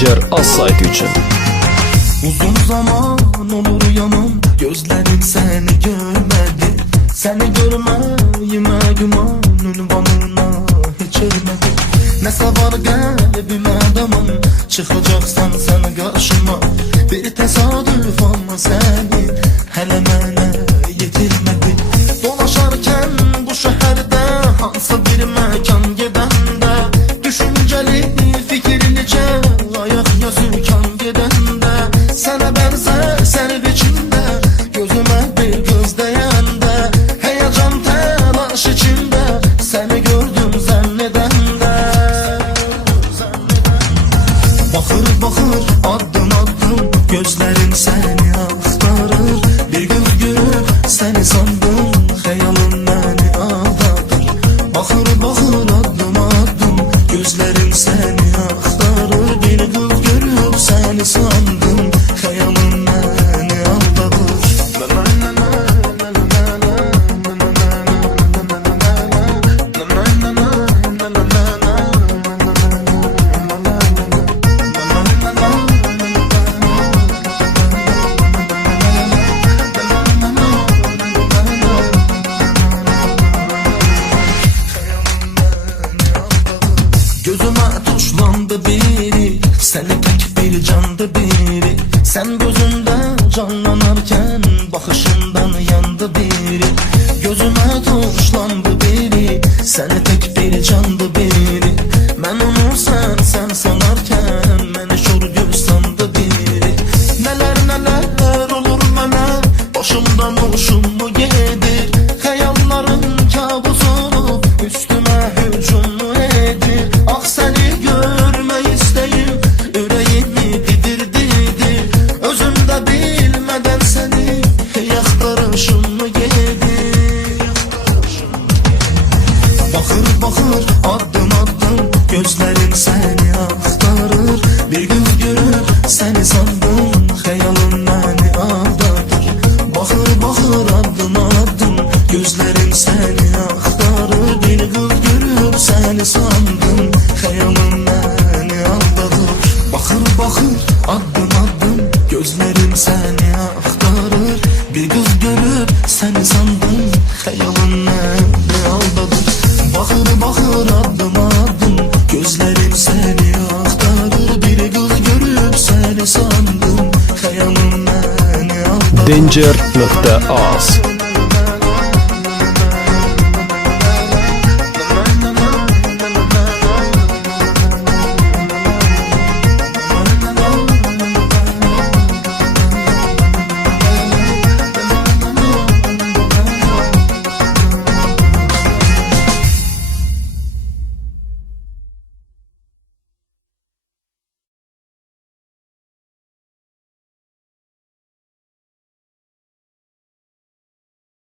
Danger az saytı üçün. Uzun zaman olur yanım, gözlerim seni görmedi. Seni görmeyime güman, ünvanına hiç ölmedi. Nese var kalbime adamım, çıkacaksan sen karşıma. Bir tesadüf ama seni hele mənə yetirmedi. Dolaşarken bu şehirde hansı bir mekan gedende, düşünceli fikirlice ayak yazırken gedende, sana benzer seni biçimde, gözüme bir göz değende, heyecan telaş içinde seni gördüm zannedende. Bakır bakır adım adım gözlerin seni aktarır. Bir göz görüp seni sandım, hayalım beni aldatır. Bakır bakır adım adım gözlerin seni aktarır. Bir göz görüp seni sandım, hayalım beni aldatır. Gözüme tuşlandı biri, seni tek bir candı biri. Sen gözümde canlanarken bakışından yandı biri. Gözüme tuşlandı biri, seni tek bir candı biri. Ben onu sen sanarken beni şur göz sandı biri. Neler neler olur bana, başımdan hoşum mu gelir. Hayalların kabusu üstüme hücum mu edir. Ah seni görme isteğim yüreğimi didir. Özümde bilmeden seni yaktarışım mı gelir. Bakır bakır adım adım gözlerim seni aktarır. Bir göz görüp seni sandım, hayalım beni aldatır. Bakır bakır adım adım gözlerim seni aktarır. Bir göz görüp seni sandım, hayalım beni aldatır. Bakır bakır adım adım gözlerim seni aktarır. Bir göz görüp seni sandım, hayalım beni aldatır. Bakır bakır adım adım gözlerim seni aktarır. Bir göz görüp seni sandım, hayalım beni aldatır. Danger.az